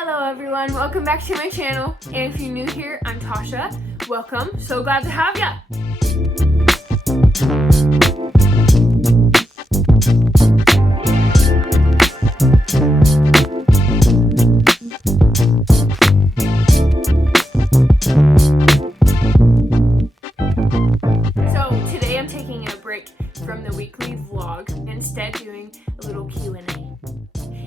Hello everyone, welcome back to my channel, and if you're new here, I'm Tasha. Welcome, so glad to have ya! So today I'm taking a break from the weekly vlog, instead doing a little Q&A.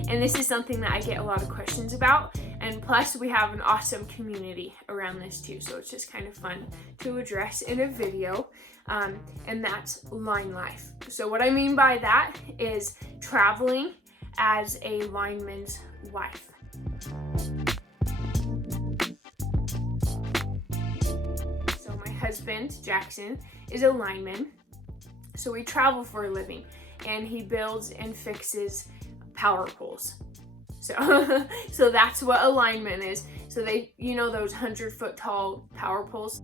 And this is something that I get a lot of questions about, and plus we have an awesome community around this too, so it's just kind of fun to address in a video, and that's line life. So what I mean by that is traveling as a lineman's wife. So my husband, Jackson, is a lineman, so we travel for a living, and he builds and fixes power poles. So that's what a lineman is. So they, you know, those 100-foot tall power poles?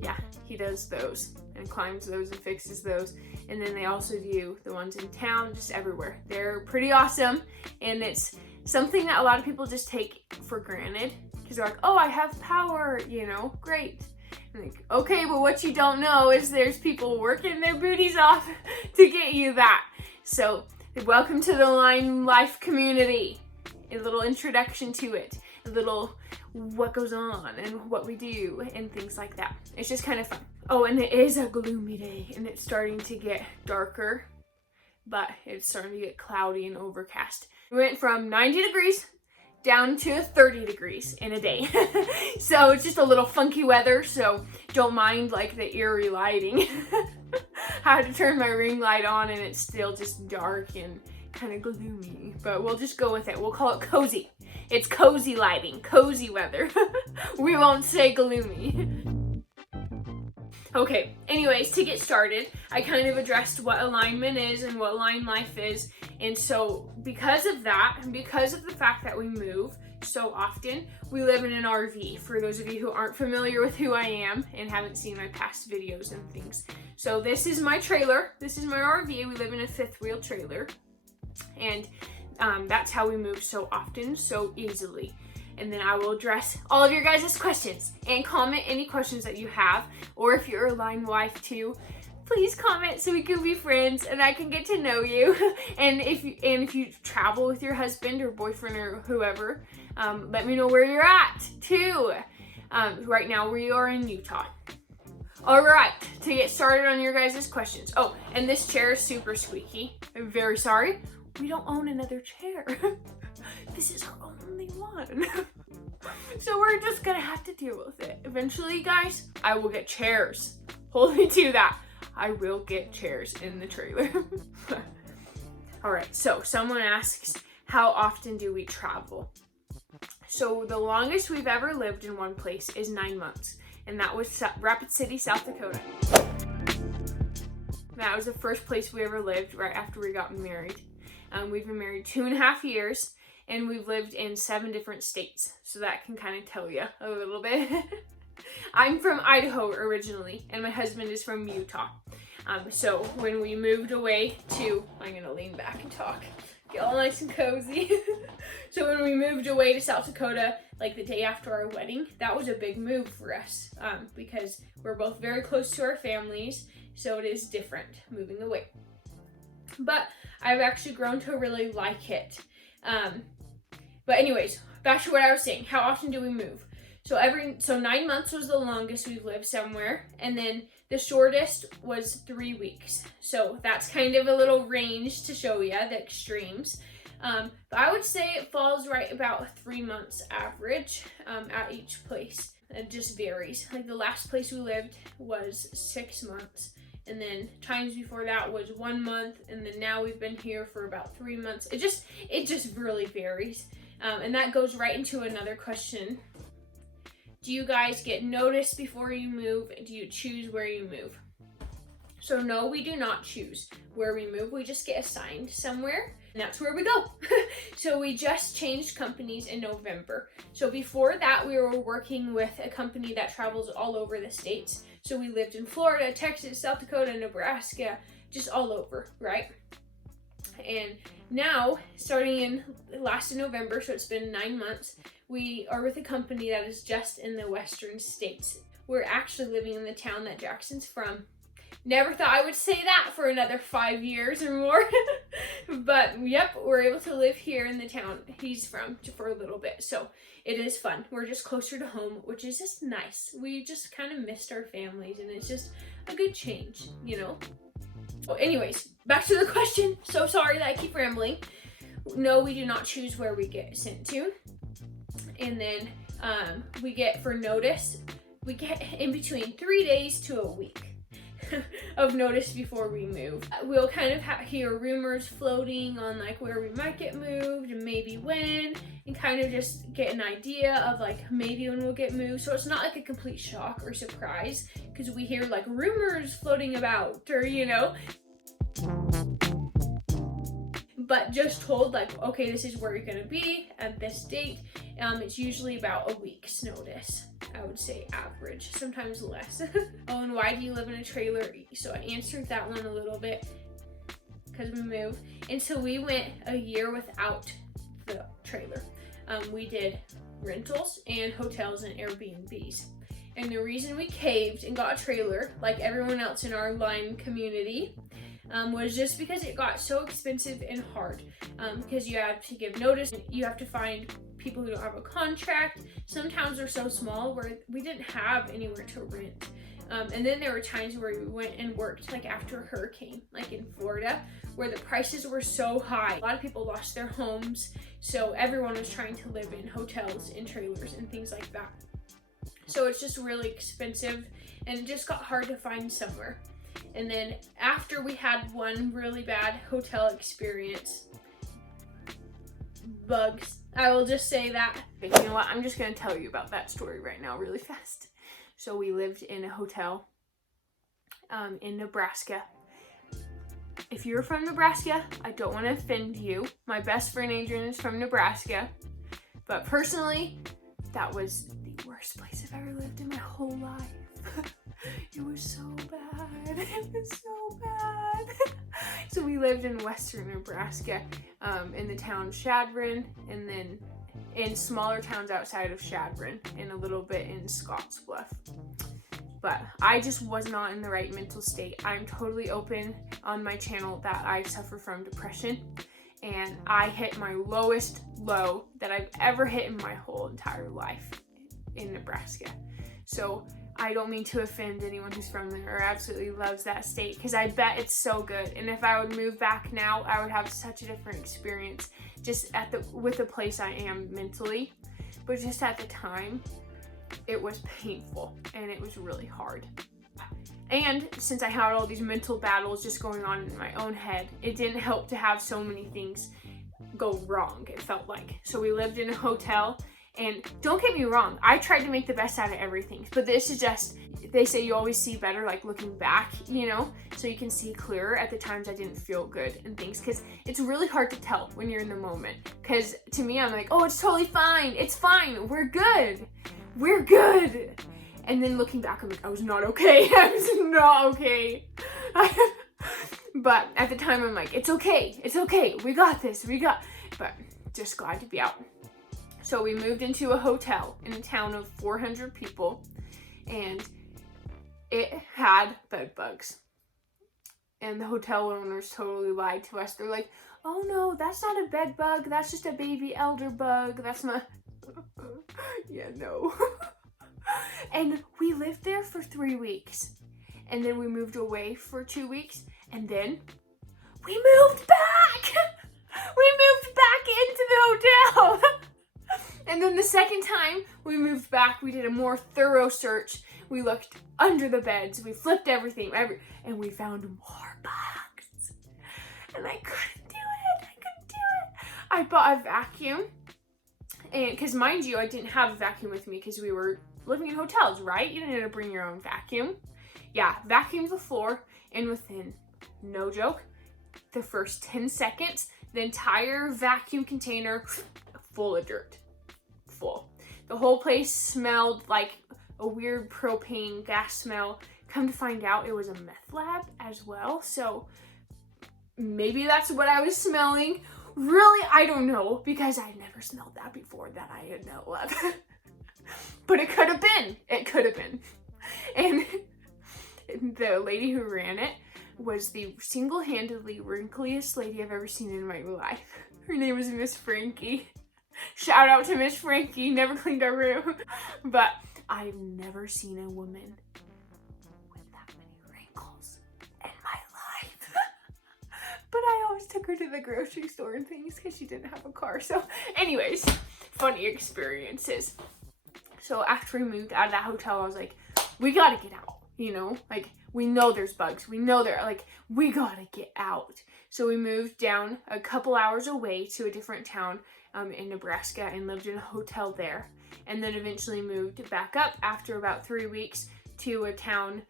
Yeah, he does those and climbs those and fixes those. And then they also do the ones in town, just everywhere. They're pretty awesome, and it's something that a lot of people just take for granted because they're like, oh, I have power, you know, great. Like, okay, but what you don't know is there's people working their booties off to get you that. So, welcome to the Line Life community. A little introduction to it, a little what goes on and what we do and things like that. It's just kind of fun. Oh, and it is a gloomy day, and it's starting to get darker, but it's starting to get cloudy and overcast. We went from 90 degrees down to 30 degrees in a day. So it's just a little funky weather, so don't mind like the eerie lighting. I had to turn my ring light on and it's still just dark and kind of gloomy, but we'll just go with it. We'll call it cozy. It's cozy lighting, cozy weather. We won't say gloomy. Okay, anyways, to get started, I kind of addressed what a lineman is and what line life is. And so because of that, and because of the fact that we move so often, we live in an RV. For those of you who aren't familiar with who I am and haven't seen my past videos and things. So this is my trailer. This is my RV. We live in a fifth wheel trailer. And that's how we move so often, so easily. And then I will address all of your guys' questions and comment any questions that you have. Or if you're a line wife too, please comment so we can be friends and I can get to know you. And if you travel with your husband or boyfriend or whoever, let me know where you're at too. Right now we are in Utah. All right, to get started on your guys' questions. Oh, and this chair is super squeaky. I'm very sorry. We don't own another chair. This is our only one. So we're just gonna have to deal with it. Eventually, guys, I will get chairs. Hold me to that. I will get chairs in the trailer. All right, so someone asks, how often do we travel? So the longest we've ever lived in one place is 9 months, and that was Rapid City, South Dakota. That was the first place we ever lived right after we got married. We've been married 2.5 years, and we've lived in 7 different states, so that can kind of tell you a little bit. I'm from Idaho originally, and my husband is from Utah. So when we moved away to, I'm gonna lean back and talk, get all nice and cozy. So when we moved away to South Dakota, like the day after our wedding, that was a big move for us, because we're both very close to our families, so it is different moving away. But I've actually grown to really like it. But anyways, back to what I was saying. How often do we move? So 9 months was the longest we've lived somewhere, and then the shortest was 3 weeks. So that's kind of a little range to show you the extremes. But I would say it falls right about 3 months average at each place. It just varies. Like the last place we lived was 6 months. And then times before that was 1 month, and then now we've been here for about 3 months. It just really varies. And that goes right into another question. Do you guys get notice before you move? Do you choose where you move? So no, we do not choose where we move. We just get assigned somewhere, and that's where we go. So we just changed companies in November. So before that, we were working with a company that travels all over the states. So we lived in Florida, Texas, South Dakota, Nebraska, just all over, right? And now, starting in last November, so it's been 9 months, we are with a company that is just in the western states. We're actually living in the town that Jackson's from. Never thought I would say that for another 5 years or more. But yep, we're able to live here in the town he's from for a little bit. So it is fun. We're just closer to home, which is just nice. We just kind of missed our families, and it's just a good change, you know? Well, anyways, back to the question. So sorry that I keep rambling. No, we do not choose where we get sent to. And then we get for notice, we get in between 3 days to a week of notice before we move. We'll kind of hear rumors floating on like where we might get moved and maybe when, and kind of just get an idea of like maybe when we'll get moved. So it's not like a complete shock or surprise, because we hear like rumors floating about, or you know, but just told like, okay, this is where you're gonna be at this date. It's usually about a week's notice, I would say average, sometimes less. Oh, and why do you live in a trailer? So I answered that one a little bit because we moved. And so we went a year without the trailer. We did rentals and hotels and Airbnbs. And the reason we caved and got a trailer, like everyone else in our line community, was just because it got so expensive and hard. Because you have to give notice, you have to find people who don't have a contract. Some towns are so small where we didn't have anywhere to rent. And then there were times where we went and worked like after a hurricane, like in Florida, where the prices were so high. A lot of people lost their homes, so everyone was trying to live in hotels and trailers and things like that. So it's just really expensive, and it just got hard to find somewhere. And then after we had one really bad hotel experience, bugs, I will just say that. You know what, I'm just gonna tell you about that story right now really fast. So we lived in a hotel in Nebraska. If you're from Nebraska, I don't want to offend you. My best friend Adrian is from Nebraska, but personally, that was the worst place I've ever lived in my whole life. It was so bad. It was so bad. So we lived in western Nebraska, in the town Shadron, and then in smaller towns outside of Shadron, and a little bit in Scottsbluff. But I just was not in the right mental state. I'm totally open on my channel that I suffer from depression, and I hit my lowest low that I've ever hit in my whole entire life in Nebraska. So I don't mean to offend anyone who's from there or absolutely loves that state, because I bet it's so good. And if I would move back now, I would have such a different experience just with the place I am mentally. But just at the time, it was painful and it was really hard. And since I had all these mental battles just going on in my own head, it didn't help to have so many things go wrong, it felt like. So we lived in a hotel. And don't get me wrong, I tried to make the best out of everything, but this is just, they say you always see better like looking back, you know, so you can see clearer at the times I didn't feel good and things, because it's really hard to tell when you're in the moment. Because to me, I'm like, oh, it's totally fine, it's fine, we're good, and then looking back, I'm like, I was not okay. I was not okay. But at the time, I'm like, it's okay, we got this, but just glad to be out. So we moved into a hotel in a town of 400 people, and it had bed bugs. And the hotel owners totally lied to us. They're like, oh no, that's not a bed bug, that's just a baby elder bug, that's not... Yeah, no. And we lived there for 3 weeks. And then we moved away for 2 weeks, and then we moved back! We moved back into the hotel! And then the second time we moved back, we did a more thorough search. We looked under the beds, we flipped everything, and we found more bugs. And I couldn't do it. I bought a vacuum, and because mind you, I didn't have a vacuum with me because we were living in hotels, right? You didn't need to bring your own vacuum. Yeah, vacuumed the floor, and within, no joke, the first 10 seconds, the entire vacuum container full of dirt. The whole place smelled like a weird propane gas smell. Come to find out, it was a meth lab as well. So maybe that's what I was smelling. Really, I don't know, because I never smelled that before that I had know of. But it could have been. It could have been. And the lady who ran it was the single-handedly wrinkliest lady I've ever seen in my life. Her name was Miss Frankie. Shout out to Miss Frankie, never cleaned our room. But I've never seen a woman with that many wrinkles in my life. But I always took her to the grocery store and things because she didn't have a car. So anyways, funny experiences. So after we moved out of that hotel, I was like, we gotta get out, you know? Like, we know there's bugs. We know we gotta get out. So we moved down a couple hours away to a different town in Nebraska and lived in a hotel there. And then eventually moved back up after about 3 weeks to a town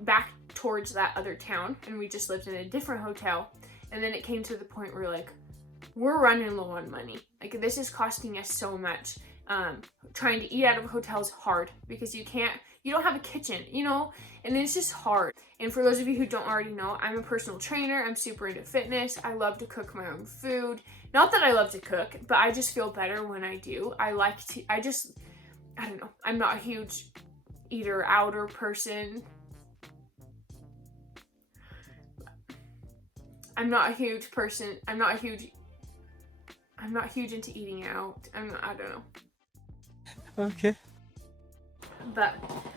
back towards that other town. And we just lived in a different hotel. And then it came to the point where like, we're running low on money. Like, this is costing us so much. Trying to eat out of a hotel is hard because you don't have a kitchen, you know, and it's just hard. And for those of you who don't already know, I'm a personal trainer. I'm super into fitness. I love to cook my own food. Not that I love to cook, but I just feel better when I do. I don't know. I'm not a huge eater outer person. I'm not huge into eating out. I don't know. Okay. But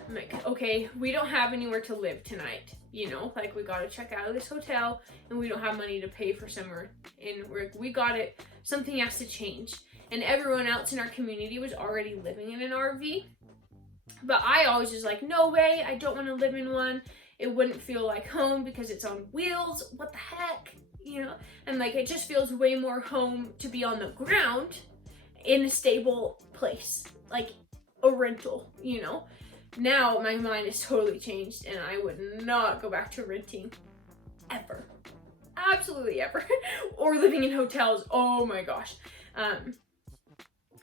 I'm like, okay, we don't have anywhere to live tonight, you know, like we gotta check out of this hotel and we don't have money to pay for somewhere, and we got it, something has to change. And everyone else in our community was already living in an RV, but I always was like, no way, I don't want to live in one. It wouldn't feel like home because it's on wheels. What the heck, you know? And like, it just feels way more home to be on the ground in a stable place, like a rental, you know? Now my mind is totally changed and I would not go back to renting ever. Absolutely ever. Or living in hotels. Oh my gosh.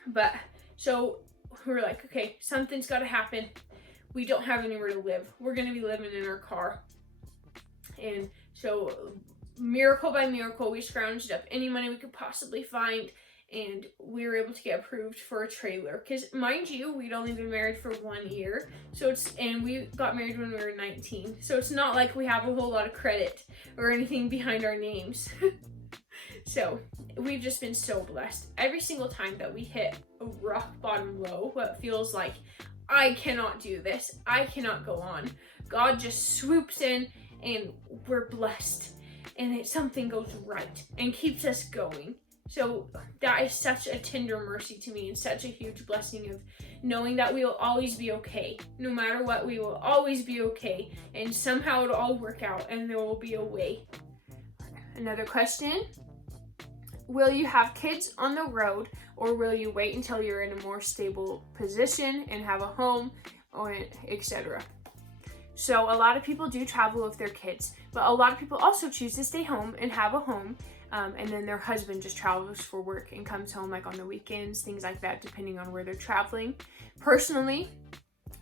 But so we're like, okay, something's got to happen. We don't have anywhere to live. We're going to be living in our car. And so miracle by miracle, we scrounged up any money we could possibly find, and we were able to get approved for a trailer. Because mind you, we'd only been married for 1 year. And we got married when we were 19. So it's not like we have a whole lot of credit or anything behind our names. So we've just been so blessed. Every single time that we hit a rock bottom low, what feels like, I cannot do this, I cannot go on, God just swoops in and we're blessed. And something goes right and keeps us going. So that is such a tender mercy to me and such a huge blessing of knowing that we will always be okay. No matter what, we will always be okay. And somehow it'll all work out and there will be a way. Another question. Will you have kids on the road, or will you wait until you're in a more stable position and have a home, or etc.? So a lot of people do travel with their kids, but a lot of people also choose to stay home and have a home, and then their husband just travels for work and comes home like on the weekends, things like that, depending on where they're traveling. Personally,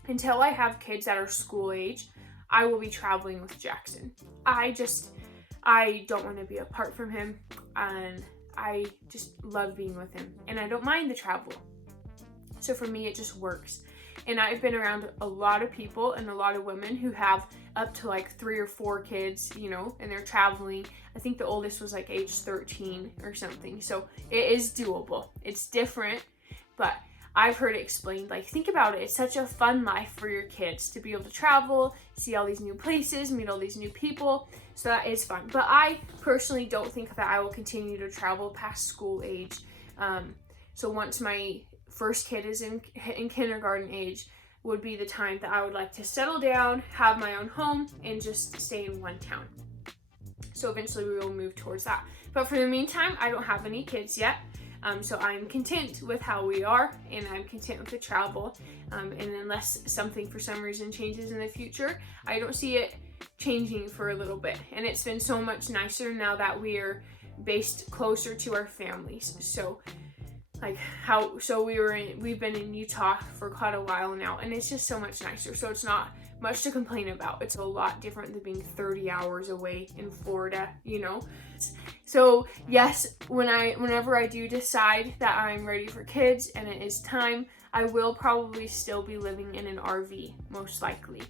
until I have kids that are school age, I will be traveling with Jackson. I don't want to be apart from him, and I just love being with him, and I don't mind the travel. So for me, it just works. And I've been around a lot of people and a lot of women who have up to like 3 or 4 kids, you know, and they're traveling. I think the oldest was like age 13 or something. So it is doable. It's different, but I've heard it explained, like, think about it. It's such a fun life for your kids to be able to travel, see all these new places, meet all these new people. So that is fun. But I personally don't think that I will continue to travel past school age. So once my first kid is in kindergarten age would be the time that I would like to settle down, have my own home, and just stay in one town. So eventually we will move towards that. But for the meantime, I don't have any kids yet. So I'm content with how we are, and I'm content with the travel. And unless something for some reason changes in the future, I don't see it changing for a little bit. And it's been so much nicer now that we're based closer to our families. So we've been in Utah for quite a while now, and it's just so much nicer. So it's not much to complain about. It's a lot different than being 30 hours away in Florida, you know? So yes, whenever I do decide that I'm ready for kids and it is time, I will probably still be living in an RV, most likely.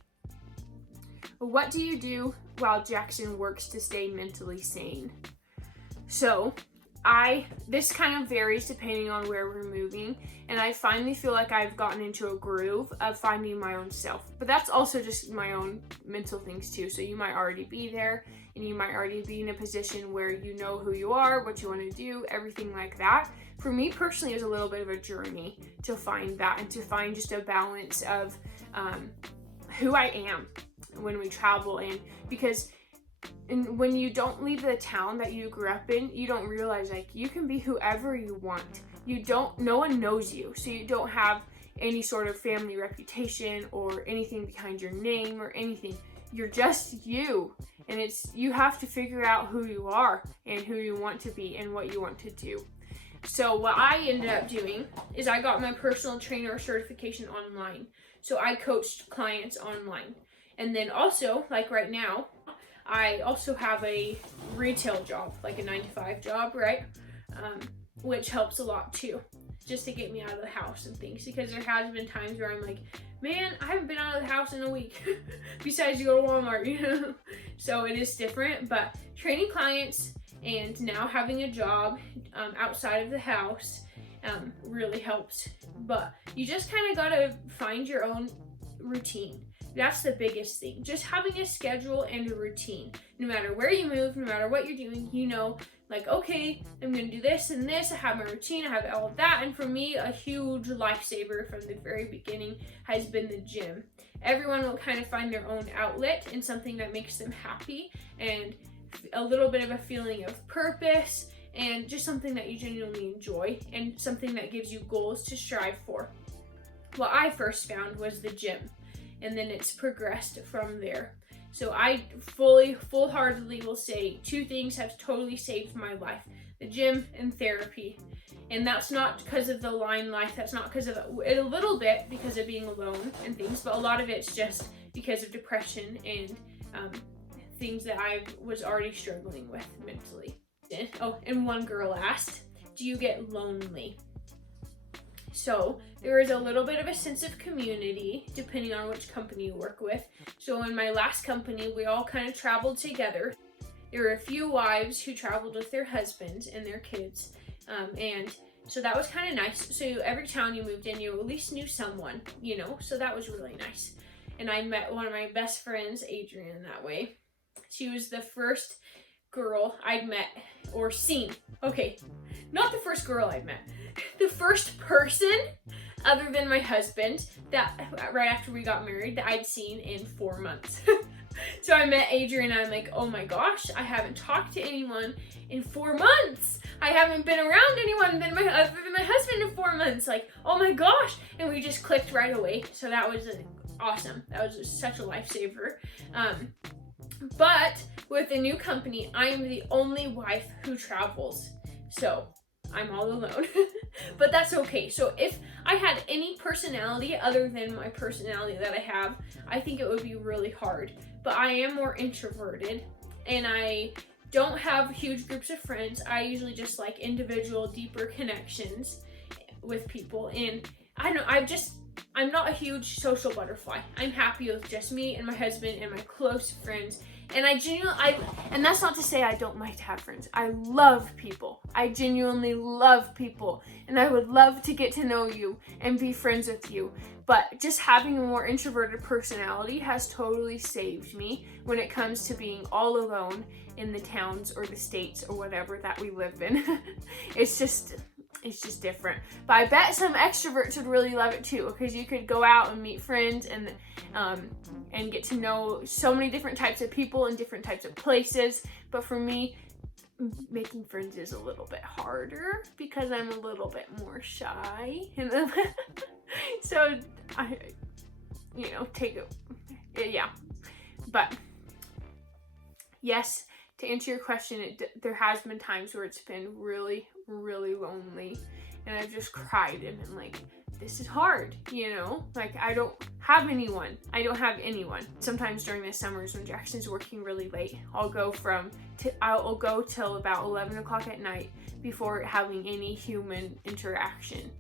What do you do while Jackson works to stay mentally sane? So this kind of varies depending on where we're moving, and I finally feel like I've gotten into a groove of finding my own self. But that's also just my own mental things too. So you might already be there, and you might already be in a position where you know who you are, what you want to do, everything like that. For me personally, it was a little bit of a journey to find that and to find just a balance of who I am when we travel, and because when you don't leave the town that you grew up in, you don't realize like you can be whoever you want. No one knows you, so you don't have any sort of family reputation or anything behind your name or anything. You're just you, and you have to figure out who you are and who you want to be and what you want to do. So what I ended up doing is I got my personal trainer certification online. So I coached clients online. And then also, like right now, I also have a retail job, like a 9-to-5 job, right? Which helps a lot too, just to get me out of the house and things, because there has been times where I'm like, man, I haven't been out of the house in a week, besides you go to Walmart, you know? So it is different, but training clients and now having a job outside of the house really helps. But you just kind of gotta find your own routine. That's the biggest thing. Just having a schedule and a routine. No matter where you move, no matter what you're doing, you know, like, okay, I'm gonna do this and this. I have my routine, I have all of that. And for me, a huge lifesaver from the very beginning has been the gym. Everyone will kind of find their own outlet and something that makes them happy and a little bit of a feeling of purpose and just something that you genuinely enjoy and something that gives you goals to strive for. What I first found was the gym, and then it's progressed from there. So I full-heartedly will say 2 things have totally saved my life: the gym and therapy. And that's not because of the line life, that's not because of it, a little bit because of being alone and things, but a lot of it's just because of depression and things that I was already struggling with mentally. Oh, and one girl asked, do you get lonely? So there is a little bit of a sense of community depending on which company you work with. So in my last company, we all kind of traveled together. There were a few wives who traveled with their husbands and their kids. And so that was kind of nice. So every town you moved in, you at least knew someone, you know, so that was really nice. And I met one of my best friends, Adrian, that way. She was the first girl I'd met or seen. Okay, not the first girl I'd met. The first person other than my husband that right after we got married that I'd seen in 4 months. So I met Adrian and I'm like, oh my gosh, I haven't talked to anyone in 4 months. I haven't been around anyone other than my husband in 4 months. Like, oh my gosh. And we just clicked right away. So that was awesome. That was such a lifesaver. But with the new company, I am the only wife who travels. So I'm all alone. But that's okay. So if I had any personality other than my personality that I have, I think it would be really hard. But I am more introverted and I don't have huge groups of friends. I usually just like individual, deeper connections with people. And I don't know, I'm not a huge social butterfly. I'm happy with just me and my husband and my close friends. And and that's not to say I don't like to have friends. I love people. I genuinely love people. And I would love to get to know you and be friends with you. But just having a more introverted personality has totally saved me when it comes to being all alone in the towns or the states or whatever that we live in. It's just different. But I bet some extroverts would really love it too, because you could go out and meet friends and get to know so many different types of people in different types of places. But for me, making friends is a little bit harder because I'm a little bit more shy. So I, take it. Yeah. But yes, to answer your question, there has been times where it's been really, really lonely, and I've just cried and been like, this is hard, you know? Like, I don't have anyone. Sometimes during the summers when Jackson's working really late, I'll go till about 11 o'clock at night before having any human interaction.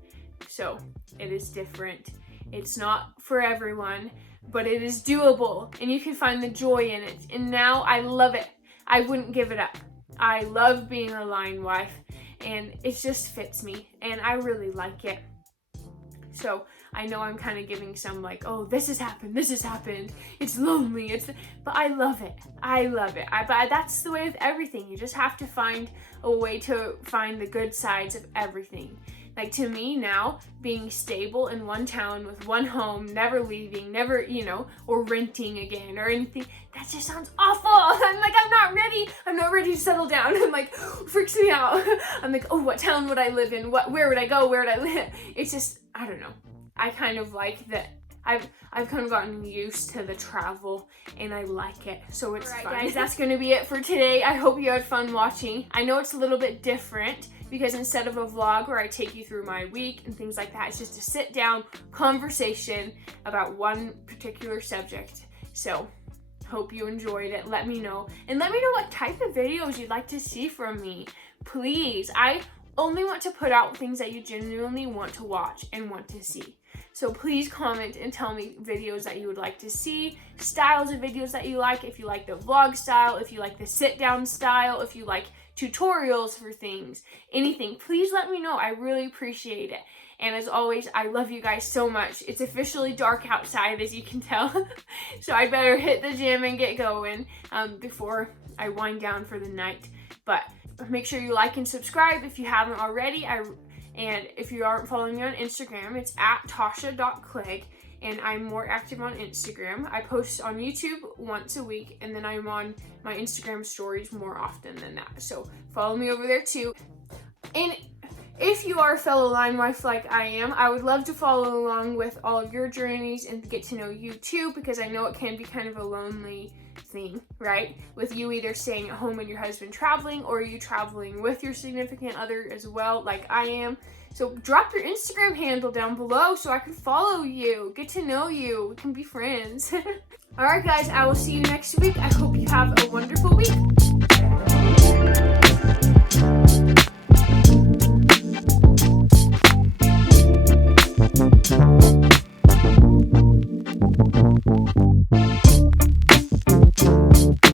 So it is different. It's not for everyone, but it is doable, and you can find the joy in it. And now I love it. I wouldn't give it up. I love being a line wife, and it just fits me, and I really like it. So I know I'm kind of giving some like, oh, this has happened, it's lonely, but I love it. But that's the way with everything. You just have to find a way to find the good sides of everything. Like, to me now, being stable in one town with one home, never leaving, never, you know, or renting again or anything, that just sounds awful. I'm not ready to settle down. I'm like, freaks me out. I'm like, oh, what town would I live in? Where would I go? Where would I live? It's just, I don't know. I kind of like that. I've kind of gotten used to the travel, and I like it, so it's fun. Guys, that's gonna be it for today. I hope you had fun watching. I know it's a little bit different because instead of a vlog where I take you through my week and things like that, it's just a sit down conversation about one particular subject. So hope you enjoyed it. Let me know, and let me know what type of videos you'd like to see from me. Please, I only want to put out things that you genuinely want to watch and want to see. So please comment and tell me videos that you would like to see, styles of videos that you like, if you like the vlog style, if you like the sit down style, if you like tutorials for things, anything. Please let me know. I really appreciate it. And as always, I love you guys so much. It's officially dark outside, as you can tell. So I better hit the gym and get going before I wind down for the night. But make sure you like and subscribe if you haven't already. And if you aren't following me on Instagram, it's at tasha.clegg, and I'm more active on Instagram. I post on YouTube once a week, and then I'm on my Instagram stories more often than that. So follow me over there too. And if you are a fellow line wife like I am, I would love to follow along with all of your journeys and get to know you too, because I know it can be kind of a lonely thing, right? With you either staying at home and your husband traveling, or you traveling with your significant other as well, like I am. So drop your Instagram handle down below so I can follow you, get to know you, we can be friends. All right, guys, I will see you next week. I hope you have a wonderful week.